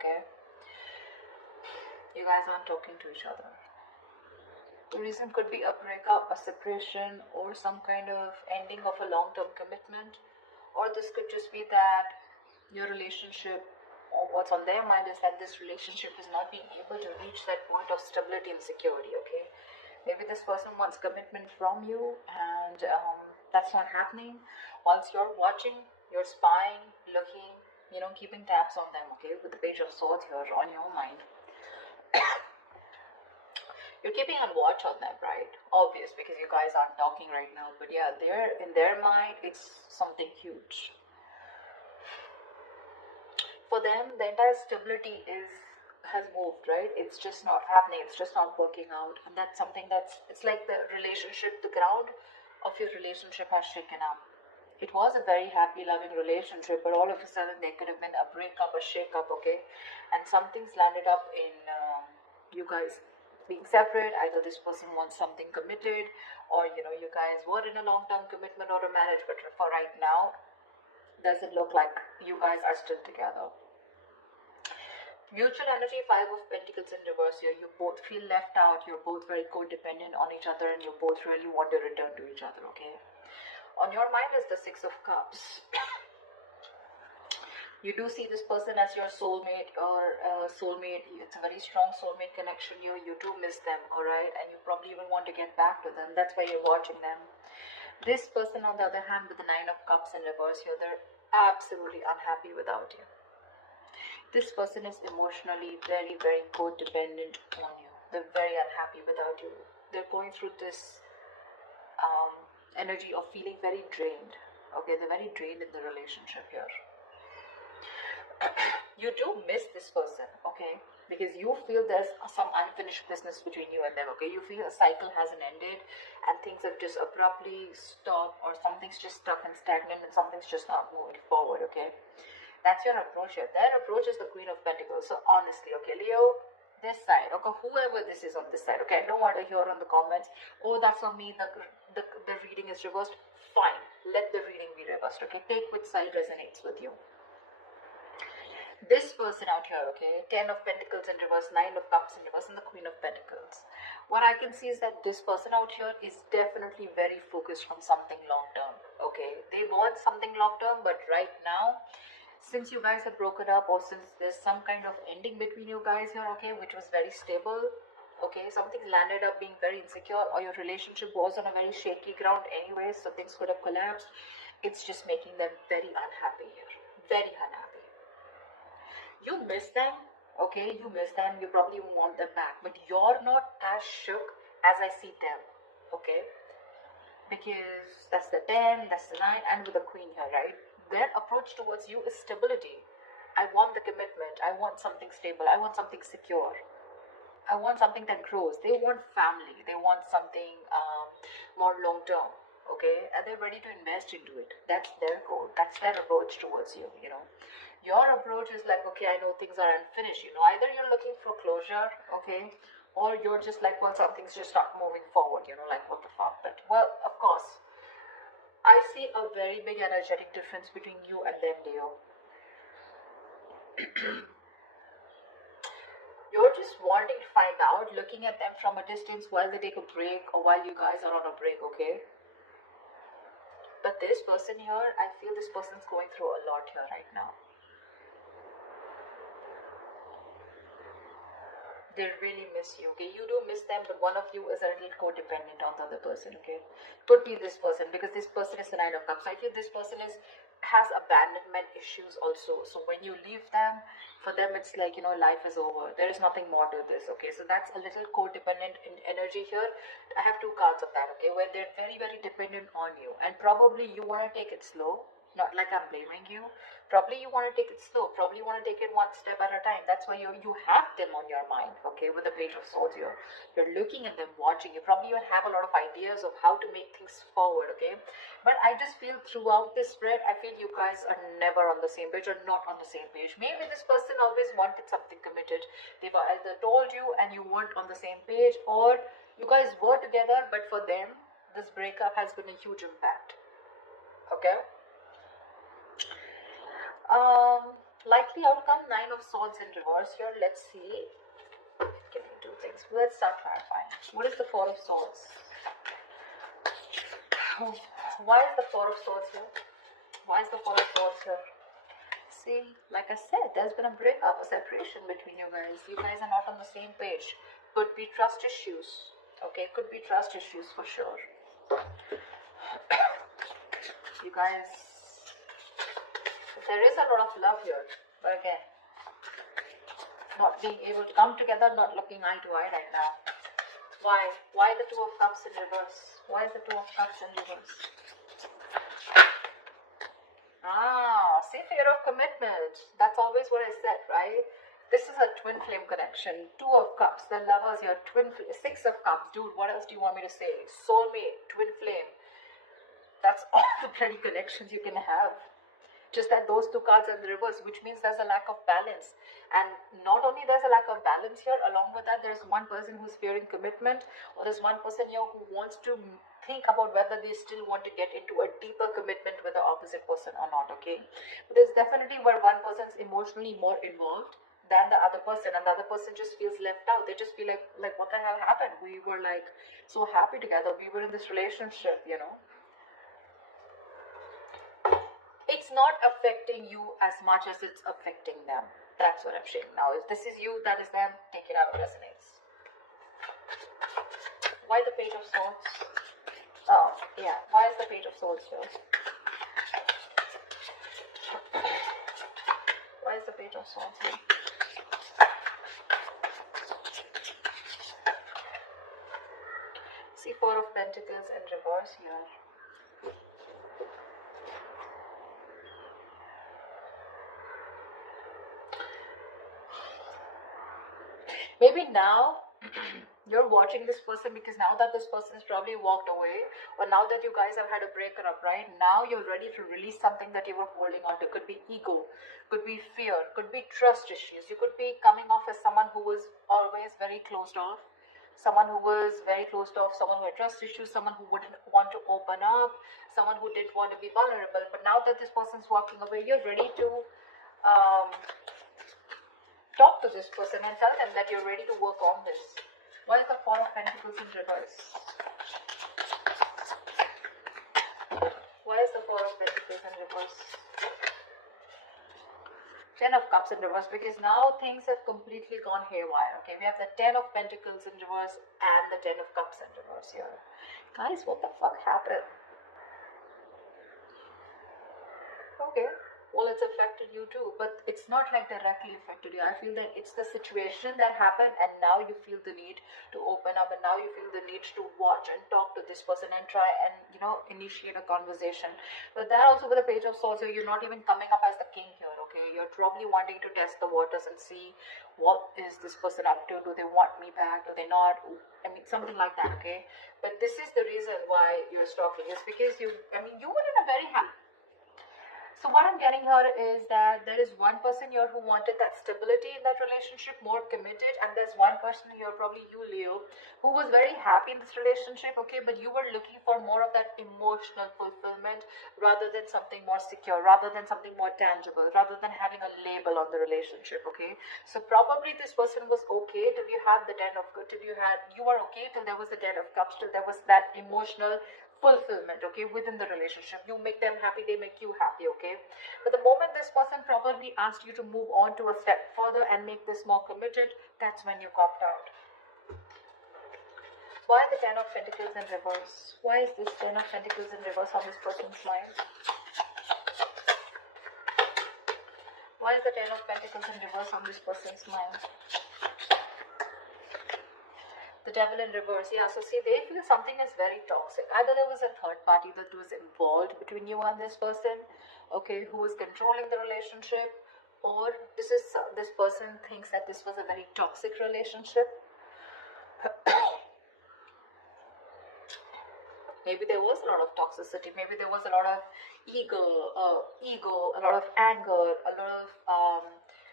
okay? You guys aren't talking to each other. The reason could be a breakup, a separation, or some kind of ending of a long-term commitment. Or this could just be that your relationship, or what's on their mind is that this relationship is not being able to reach that point of stability and security, okay? Maybe this person wants commitment from you, and that's not happening. Whilst you're watching, you're spying, looking, keeping tabs on them, okay? With the Page of Swords here on your mind. You're keeping on watch on them, right? Obvious, because you guys aren't talking right now. But yeah, in their mind, it's something huge. For them, the entire stability has moved, right? It's just not happening. It's just not working out. And that's something it's like the relationship, the ground of your relationship has shaken up. It was a very happy, loving relationship, but all of a sudden there could have been a breakup, a shake-up, okay? And something's landed up in you guys being separate. Either this person wants something committed, or you guys were in a long-term commitment or a marriage, but for right now doesn't look like you guys are still together. Mutual energy, Five of Pentacles in reverse here. You both feel left out, you're both very codependent on each other, and you both really want to return to each other, okay? On your mind is the Six of Cups. You do see this person as your soulmate or soulmate. It's a very strong soulmate connection here. You do miss them, alright? And you probably even want to get back to them. That's why you're watching them. This person, on the other hand, with the Nine of Cups in reverse here, they're absolutely unhappy without you. This person is emotionally very, very codependent on you. They're very unhappy without you. They're going through this energy of feeling very drained. Okay, they're very drained in the relationship here. You do miss this person, okay, because you feel there's some unfinished business between you and them, okay? You feel a cycle hasn't ended and things have just abruptly stopped, or something's just stuck and stagnant and something's just not moving forward, okay? That's your approach here. Their approach is the Queen of Pentacles. So honestly, okay, Leo, this side, okay, whoever this is on this side, okay, I don't want to hear on the comments, oh, that's on me, the reading is reversed. Fine, let the reading be reversed, okay? Take which side resonates with you. This person out here, okay, Ten of Pentacles in reverse, Nine of Cups in reverse, and the Queen of Pentacles. What I can see is that this person out here is definitely very focused on something long term, okay? They want something long term, but right now, since you guys have broken up, or since there's some kind of ending between you guys here, okay, which was very stable, okay, something's landed up being very insecure, or your relationship was on a very shaky ground anyway, so things could have collapsed. It's just making them very unhappy here, very unhappy. You miss them, okay, you miss them, you probably want them back, but you're not as shook as I see them, okay, because that's the 10, that's the 9, and with the Queen here, right? Their approach towards you is stability. I want the commitment, I want something stable, I want something secure, I want something that grows. They want family, they want something more long term, okay, and they're ready to invest into it. That's their goal, that's their approach towards you, Your approach is like, okay, I know things are unfinished, either you're looking for closure, okay, or you're just like, well, something's just not moving forward, like, what the fuck. But, well, of course, I see a very big energetic difference between you and them, Leo. You're just wanting to find out, looking at them from a distance while they take a break, or while you guys are on a break, okay? But this person here, I feel this person's going through a lot here right now. They really miss you, okay? You do miss them, but one of you is a little codependent on the other person, okay? Could be this person, because this person is the Nine of Cups. I feel this person has abandonment issues also. So when you leave them, for them it's like, life is over. There is nothing more to this, okay? So that's a little codependent energy here. I have two cards of that, okay? Where they're very, very dependent on you. And probably you want to take it slow. Not like I'm blaming you. Probably you want to take it slow. Probably you want to take it one step at a time. That's why you have them on your mind, okay, with the Page of Swords here. You're looking at them, watching. You probably even have a lot of ideas of how to make things forward, okay? But I just feel throughout this spread, I feel you guys are never on the same page, or not on the same page. Maybe this person always wanted something committed. They've either told you and you weren't on the same page, or you guys were together, but for them, this breakup has been a huge impact, okay? Likely outcome, Nine of Swords in reverse here. Let's see. Can we do things? Let's start clarifying. What is the Four of Swords? Why is the Four of Swords here? Why is the Four of Swords here? See, like I said, there's been a breakup, a separation between you guys. You guys are not on the same page. Could be trust issues. Okay, could be trust issues for sure. You guys, there is a lot of love here, but again, not being able to come together, not looking eye to eye right now. Why? Why the Two of Cups in reverse? Why is the Two of Cups in reverse? See, fear of commitment. That's always what I said, right? This is a twin flame connection. Two of Cups, the lovers here, Six of Cups. Dude, what else do you want me to say? Soulmate, twin flame. That's all the bloody connections you can have. Just that those two cards are in the reverse, which means there's a lack of balance. And not only there's a lack of balance here, along with that, there's one person who's fearing commitment, or there's one person here who wants to think about whether they still want to get into a deeper commitment with the opposite person or not, okay? But there's definitely where one person's emotionally more involved than the other person, and the other person just feels left out. They just feel like what the hell happened? We were like so happy together. We were in this relationship, you know? It's not affecting you as much as it's affecting them. That's what I'm saying. Now, if this is you, that is them, take it out, it resonates. Why the Page of Swords? Oh, yeah. Why is the Page of Swords here? Why is the Page of Swords here? See, Four of Pentacles in reverse here. Maybe now you're watching this person because now that this person has probably walked away, or now that you guys have had a breakup, right? Now you're ready to release something that you were holding on to. Could be ego, could be fear, could be trust issues. You could be coming off as someone who was always very closed off, someone who was very closed off, someone who had trust issues, someone who wouldn't want to open up, someone who didn't want to be vulnerable. But now that this person's walking away, you're ready to talk to this person and tell them that you're ready to work on this. Why is the Four of Pentacles in reverse? Why is the Four of Pentacles in reverse? Ten of Cups in reverse, because now things have completely gone haywire. Okay, we have the Ten of Pentacles in reverse and the Ten of Cups in reverse here. Guys, what the fuck happened? Okay. Well, it's affected you too, but it's not like directly affected you. I feel that it's the situation that happened, and now you feel the need to open up, and now you feel the need to watch and talk to this person and try and, you know, initiate a conversation. But that also with the Page of Swords, you're not even coming up as the king here, okay? You're probably wanting to test the waters and see what is this person up to. Do they want me back? Do they not? I mean, something like that, okay? But this is the reason why you're stalking, is because you were in a very happy. So what I'm getting here is that there is one person here who wanted that stability in that relationship, more committed, and there's one person here, probably you, Leo, who was very happy in this relationship, okay, but you were looking for more of that emotional fulfillment rather than something more secure, rather than something more tangible, rather than having a label on the relationship, okay? So probably this person was okay till you had the you were okay till there was the Ten of Cups, till there was that emotional fulfillment, okay, within the relationship. You make them happy, they make you happy, okay? But the moment this person probably asked you to move on to a step further and make this more committed, that's when you copped out. Why the Ten of Pentacles in reverse? Why is this Ten of Pentacles in reverse on this person's mind? Why is the Ten of Pentacles in reverse on this person's mind? The Devil in reverse. Yeah, so see, they feel something is very toxic. Either there was a third party that was involved between you and this person, okay, who was controlling the relationship, or this person thinks that this was a very toxic relationship. Maybe there was a lot of toxicity. Maybe there was a lot of ego, a lot of anger, a lot of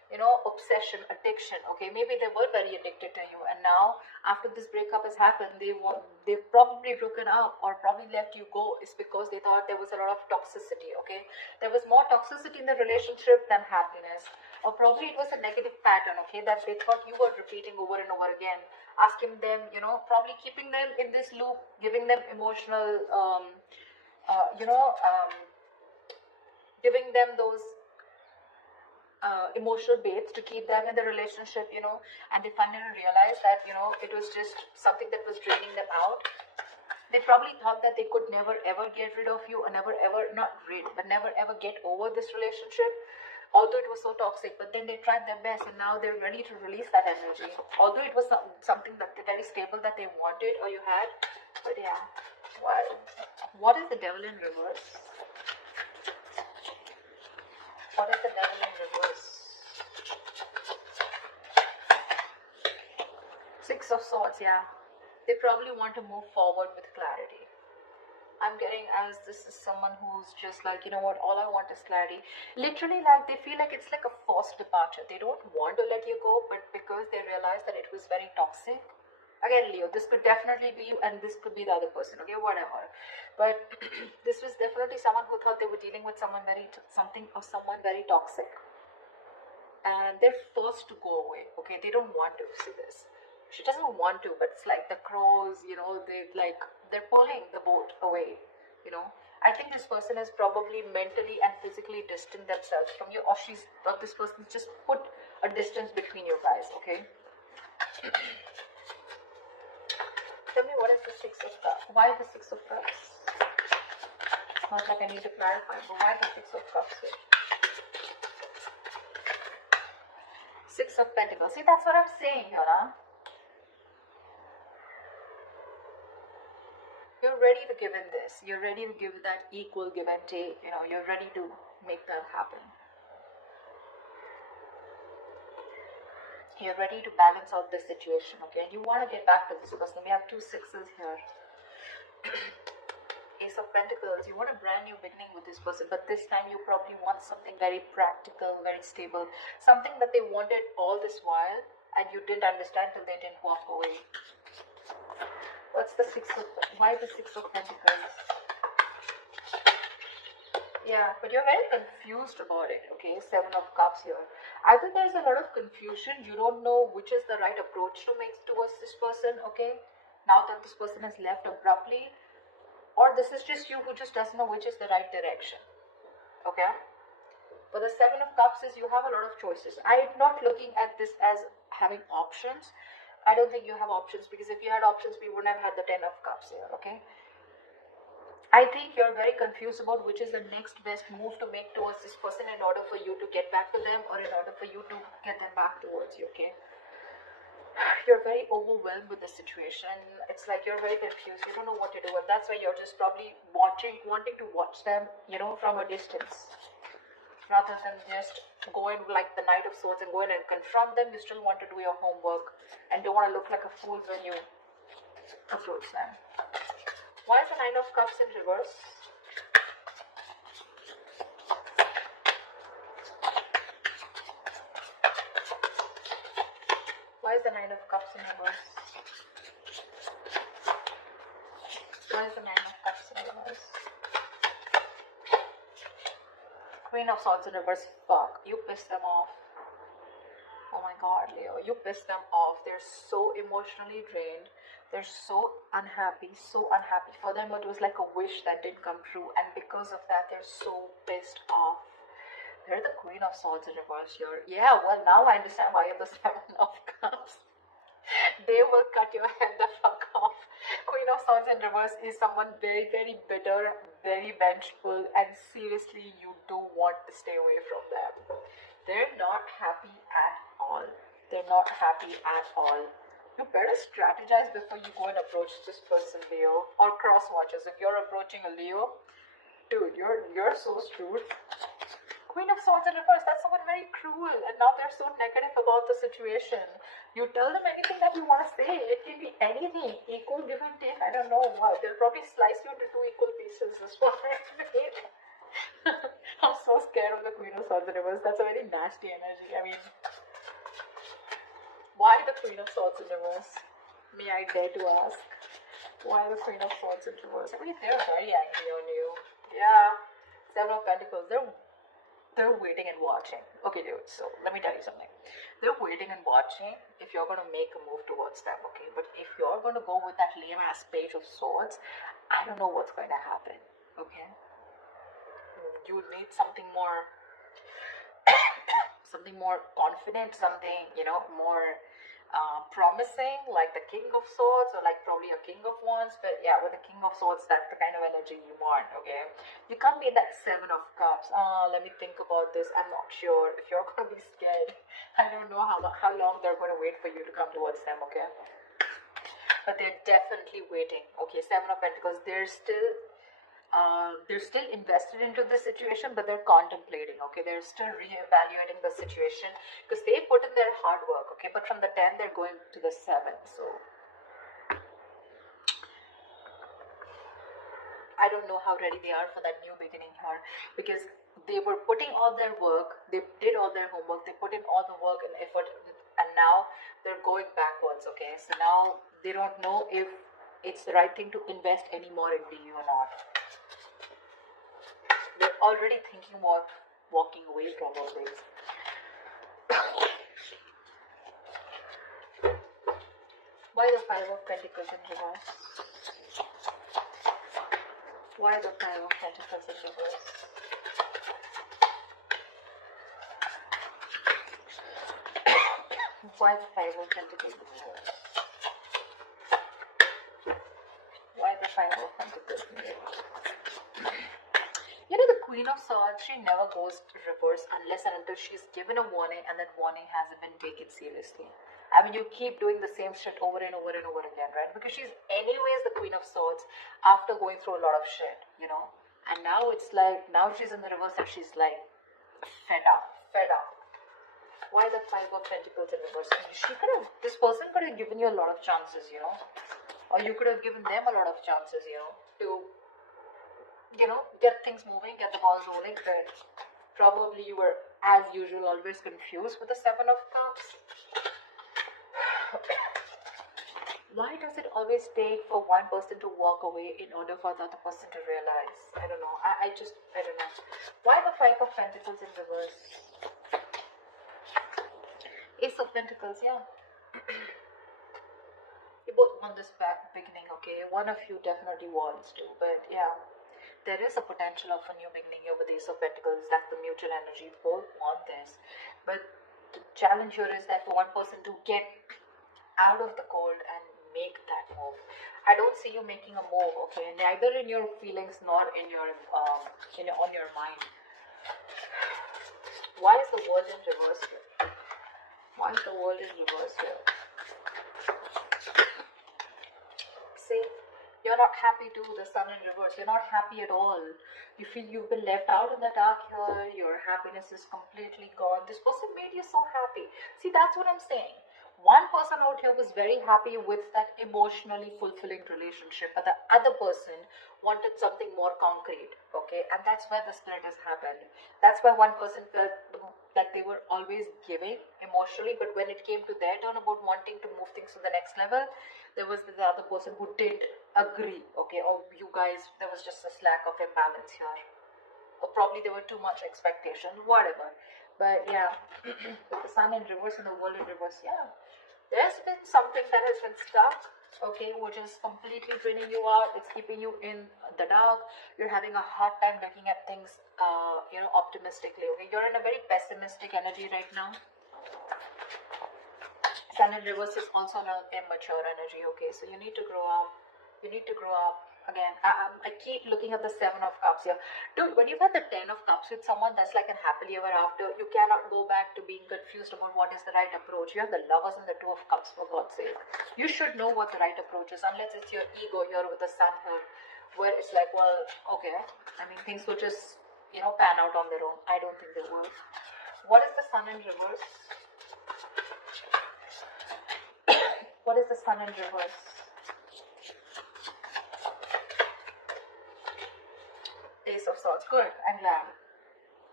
obsession, addiction. Okay, maybe they were very addicted to you, and now after this breakup has happened, they've probably broken up or probably let you go. Is because they thought there was a lot of toxicity. Okay, there was more toxicity in the relationship than happiness, or probably it was a negative pattern. Okay, that they thought you were repeating over and over again, asking them, probably keeping them in this loop, giving them emotional, uh, you know, um, giving them those emotional baits to keep them in the relationship, and they finally realized that, it was just something that was draining them out. They probably thought that they could never ever get rid of you, or never ever, not rid, but never ever get over this relationship, although it was so toxic. But then they tried their best, and now they're ready to release that energy, although it was something that very stable that they wanted or you had. But yeah, what is the devil in reverse? What is the devil in reverse? Six of Swords, yeah. They probably want to move forward with clarity. I'm getting as this is someone who's just like, you know what, all I want is clarity. Literally, like, they feel like it's like a forced departure. They don't want to let you go, but because they realize that it was very toxic. Again, Leo, this could definitely be you, and this could be the other person, okay, whatever. But this was definitely someone who thought they were dealing with someone very toxic, and they're forced to go away. Okay, they don't want to see this. She doesn't want to, but it's like the crows, they're pulling the boat away. I think this person has probably mentally and physically distanced themselves from you, or this person just put a distance between you guys. Okay. Tell me, what is the Six of Cups? Why the Six of Cups? Not like I need to clarify, but why the Six of Cups here? Six of Pentacles. See, that's what I'm saying, Yona. You're ready to give in this. You're ready to give that equal give and take. You're ready to make that happen. You're ready to balance out this situation, okay? And you want to get back to this person. We have two sixes here. Ace of Pentacles. You want a brand new beginning with this person, but this time you probably want something very practical, very stable. Something that they wanted all this while, and you didn't understand till they didn't walk away. What's the why the Six of Pentacles? Yeah, but you're very confused about it, okay? Seven of Cups here. I think there's a lot of confusion. You don't know which is the right approach to make towards this person, okay? Now that this person has left abruptly, or this is just you who just doesn't know which is the right direction, okay? But the Seven of Cups is you have a lot of choices. I'm not looking at this as having options. I don't think you have options, because if you had options, we wouldn't have had the Ten of Cups here, okay? I think you're very confused about which is the next best move to make towards this person in order for you to get back to them, or in order for you to get them back towards you, okay? You're very overwhelmed with the situation. It's like you're very confused. You don't know what to do, and that's why you're just probably wanting to watch them, from a distance. Rather than just go in like the Knight of Swords and go in and confront them, you still want to do your homework and don't want to look like a fool when you approach them. Why is the Nine of Cups in reverse? Why is the Nine of Cups in reverse? Why is the Nine of Cups in reverse? Queen of Swords in reverse. Fuck, you pissed them off. Oh my god, Leo, you pissed them off. They're so emotionally drained. They're so unhappy, For them, it was like a wish that didn't come true, and because of that, they're so pissed off. They're the Queen of Swords in reverse here. Yeah, well, now I understand why you're the Seven of Cups. They will cut your head the fuck off. Queen of Swords in reverse is someone very, very bitter, very vengeful, and seriously, you do want to stay away from them. They're not happy at all. They're not happy at all. You better strategize before you go and approach this person, Leo, or cross watchers. If you're approaching a Leo, dude, you're so screwed. Queen of Swords in reverse, that's someone very cruel, and now they're so negative about the situation. You tell them anything that you want to say. It can be anything. Equal give and take. I don't know what. They'll probably slice you into two equal pieces. That's what I mean. I'm so scared of the Queen of Swords in reverse. That's a very nasty energy. I mean, why the Queen of Swords in reverse? May I dare to ask? Why the Queen of Swords in reverse? I mean, they're very angry on you. Yeah. Seven of Pentacles. They're waiting and watching. Okay, dude. So let me tell you something. They're waiting and watching if you're gonna make a move towards them. Okay, but if you're gonna go with that lame ass Page of Swords, I don't know what's going to happen. Okay. You need something more, something more confident, something, you know, more promising, like the King of Swords, or like probably a King of Wands. But yeah, with the King of Swords, that's the kind of energy you want. Okay, you can't be that Seven of Cups. Let me think about this. I'm not sure. If you're gonna be scared, I don't know how long they're gonna wait for you to come towards them. Okay, but they're definitely waiting. Okay, Seven of Pentacles. They're still invested into the situation, but they're contemplating. Okay, they're still reevaluating the situation because they put in their hard work. Okay, but from the 10 they're going to the 7. So I don't know how ready they are for that new beginning here, because they were putting all their work, they did all their homework, they put in all the work and effort, and now they're going backwards. Okay, so now they don't know if it's the right thing to invest any more into you or not. They're already thinking about walking away from all this. Why the Five of Pentacles in reverse? Why the Five of Pentacles in reverse? Why the Five of Pentacles in reverse? Why the Five of Pentacles in reverse? You know, the Queen of Swords, she never goes reverse unless and until she's given a warning and that warning hasn't been taken seriously. I mean, you keep doing the same shit over and over and over again, right? Because she's anyways the Queen of Swords after going through a lot of shit, you know? And now it's like, now she's in the reverse and she's like, fed up. Why the Five of Pentacles in reverse? This person could have given you a lot of chances, you know? Or you could have given them a lot of chances, you know, to, you know, get things moving, get the balls rolling. But probably you were, as usual, always confused with the Seven of Cups. Why does it always take for one person to walk away in order for the other person to realize? I don't know. I don't know. Why the Five of Pentacles in reverse? Ace of Pentacles, yeah. You both want this back beginning, okay? One of you definitely wants to, but yeah. There is a potential of a new beginning here with Ace of Pentacles. That's the mutual energy. Both want this. But the challenge here is that for one person to get out of the cold and make that move. I don't see you making a move, okay? Neither in your feelings nor in your on your mind. Why is the world in reverse here? Why is the world in reverse here? See, you're not happy too. The Sun in reverse. You're not happy at all. You feel you've been left out in the dark here. Your happiness is completely gone. This person made you so happy. See, that's what I'm saying. One person out here was very happy with that emotionally fulfilling relationship, but the other person wanted something more concrete, okay? And that's where the split has happened. That's why one person felt that they were always giving emotionally, but when it came to their turn about wanting to move things to the next level, there was the other person who didn't agree, okay? Or you guys, there was just a lack of imbalance here. Or probably there were too much expectation, whatever. But yeah, with the Sun in reverse and the world in reverse, yeah. There's been something that has been stuck, okay, which is completely draining you out. It's keeping you in the dark. You're having a hard time looking at things, optimistically, okay. You're in a very pessimistic energy right now. Sun in reverse is also an immature energy, okay. So you need to grow up. You need to grow up. Again, I keep looking at the Seven of Cups here. Dude, when you've had the 10 of Cups with someone that's like a happily ever after, you cannot go back to being confused about what is the right approach. You have the Lovers and the Two of Cups, for God's sake. You should know what the right approach is, unless it's your ego here with the Sun here, where it's like, well, okay, I mean, things will just, pan out on their own. I don't think they will. What is the Sun in reverse? What is the Sun in reverse? Ace of Swords. Good. I'm glad.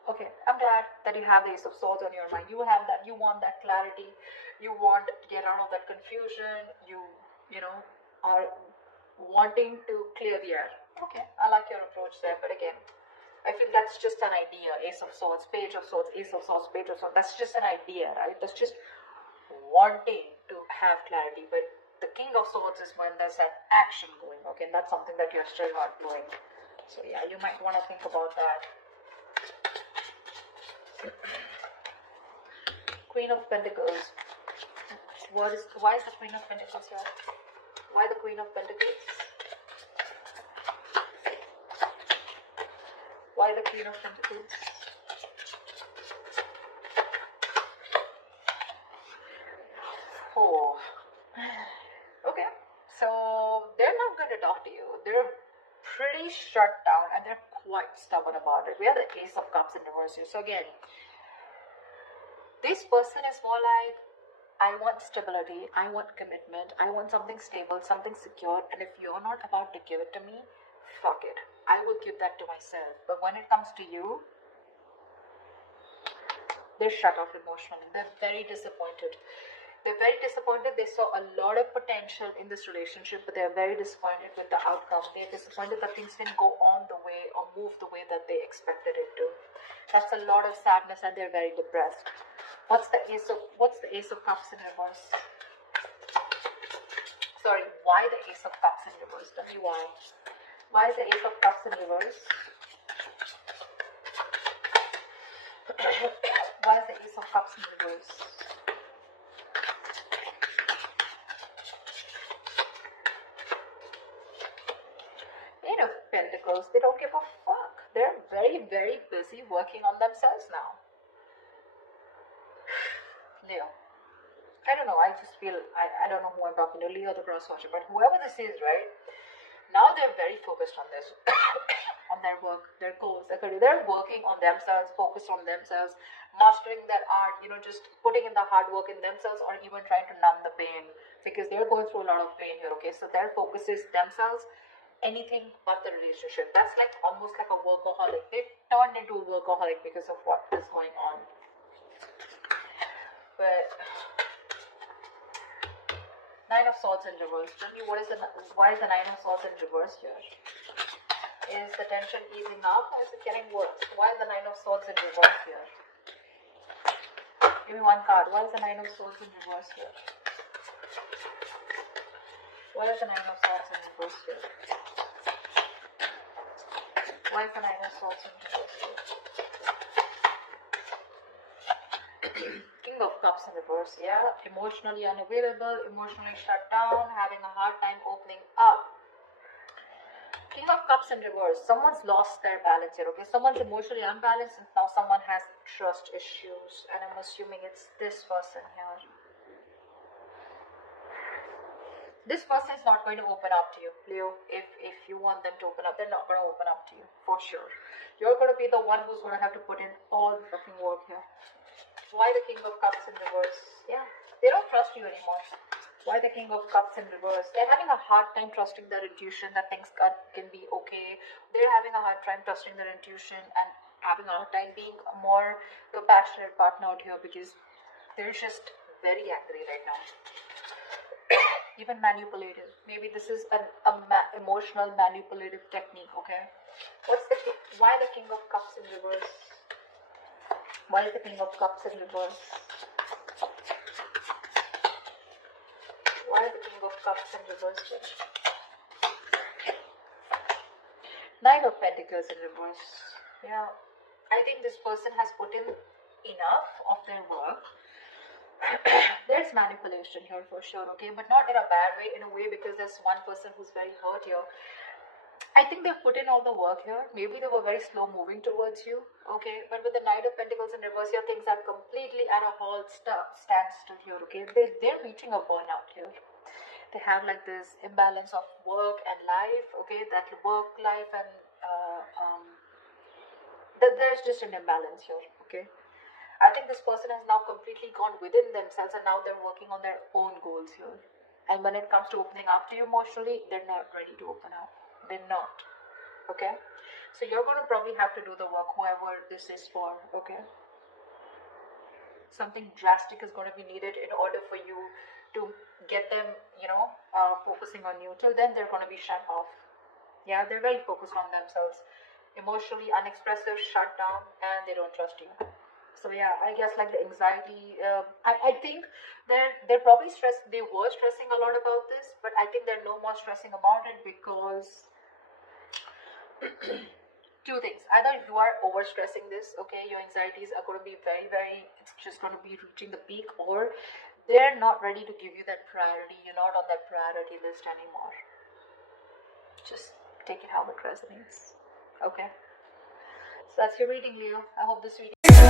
Okay, I'm glad that you have the Ace of Swords on your mind. You have that. You want that clarity. You want to get out of that confusion. You know, are wanting to clear the air. Okay, I like your approach there. But again, I feel that's just an idea. Ace of Swords, Page of Swords, Ace of Swords, Page of Swords. That's just an idea, right? That's just wanting to have clarity. But the King of Swords is when there's that action going. Okay, and that's something that you're still not doing. So yeah, you might want to think about that. Queen of Pentacles. Why is the Queen of Pentacles here? Why the Queen of Pentacles? Why the Queen of Pentacles? Oh. Okay. So they're not going to talk to you. They're pretty shut down and they're quite stubborn about it. We have the Ace of Cups in reverse here. So again, this person is more like, I want stability, I want commitment, I want something stable, something secure, and if you're not about to give it to me, fuck it. I will give that to myself. But when it comes to you, they're shut off emotionally. They're very disappointed. They're very disappointed. They saw a lot of potential in this relationship, but they're very disappointed with the outcome. They're disappointed that things didn't go on the way or move the way that they expected it to. That's a lot of sadness and they're very depressed. What's the Ace of Cups in reverse? Sorry, why the Ace of Cups in reverse? Tell me why. Why is the Ace of Cups in reverse? Why is the Ace of Cups in reverse? Eight of Pentacles, they don't give a fuck. They're very, very busy working on themselves now. Leo. I don't know, I just feel, I don't know who I'm talking to, Leo the cross watcher, but whoever this is, right? Now they're very focused on this, on their work, their goals, their career. They're working on themselves, focused on themselves, mastering that art, just putting in the hard work in themselves or even trying to numb the pain because they're going through a lot of pain here, okay? So their focus is themselves, anything but the relationship. That's like almost like a workaholic. They turned into a workaholic because of what is going on. But Nine of Swords in reverse. Tell me why is the Nine of Swords in reverse here? Is the tension easing up or is it getting worse? Why is the Nine of Swords in reverse here? Give me one card. Why is the Nine of Swords in reverse here? Why is the Nine of Swords in reverse here? Why is the Nine of Swords in reverse here? King of Cups in reverse, yeah. Emotionally unavailable, emotionally shut down, having a hard time opening up. King of Cups in reverse, someone's lost their balance here, okay? Someone's emotionally unbalanced and now someone has trust issues. And I'm assuming it's this person here. This person is not going to open up to you, Leo. If you want them to open up, they're not going to open up to you, for sure. You're going to be the one who's going to have to put in all the fucking work here. Why the King of Cups in reverse? Yeah, they don't trust you anymore. Why the King of Cups in reverse? They're having a hard time trusting their intuition that things can be okay. They're having a hard time trusting their intuition and having a hard time being a more compassionate partner out here because they're just very angry right now. Even manipulative. Maybe this is an emotional manipulative technique, okay? Why the King of Cups in reverse? Why is the King of Cups in reverse? Why is the King of Cups in reverse? Knight of Pentacles in reverse. Yeah. I think this person has put in enough of their work. There's manipulation here for sure, okay? But not in a bad way, in a way because there's one person who's very hurt here. I think they've put in all the work here. Maybe they were very slow moving towards you, okay? But with the Knight of Pentacles in reverse here, things are completely at a halt, standstill here, okay? They're reaching a burnout here. They have like this imbalance of work and life, okay? That work life and there's just an imbalance here, okay? I think this person has now completely gone within themselves and now they're working on their own goals here. And when it comes to opening up to you emotionally, they're not ready to open up. They're not. Okay, so you're going to probably have to do the work, whoever this is for. Okay, something drastic is going to be needed in order for you to get them, focusing on you. Till then, they're going to be shut off. Yeah, they're very focused on themselves, emotionally unexpressive, shut down, and they don't trust you. So yeah, I guess like the anxiety, I think they're probably stressed. They were stressing a lot about this, but I think they're no more stressing about it because two things: either you are overstressing this, okay, your anxieties are going to be very, very, it's just going to be reaching the peak, or they're not ready to give you that priority. You're not on that priority list anymore. Just take it how it resonates. Okay, so that's your reading, Leo. I hope this reading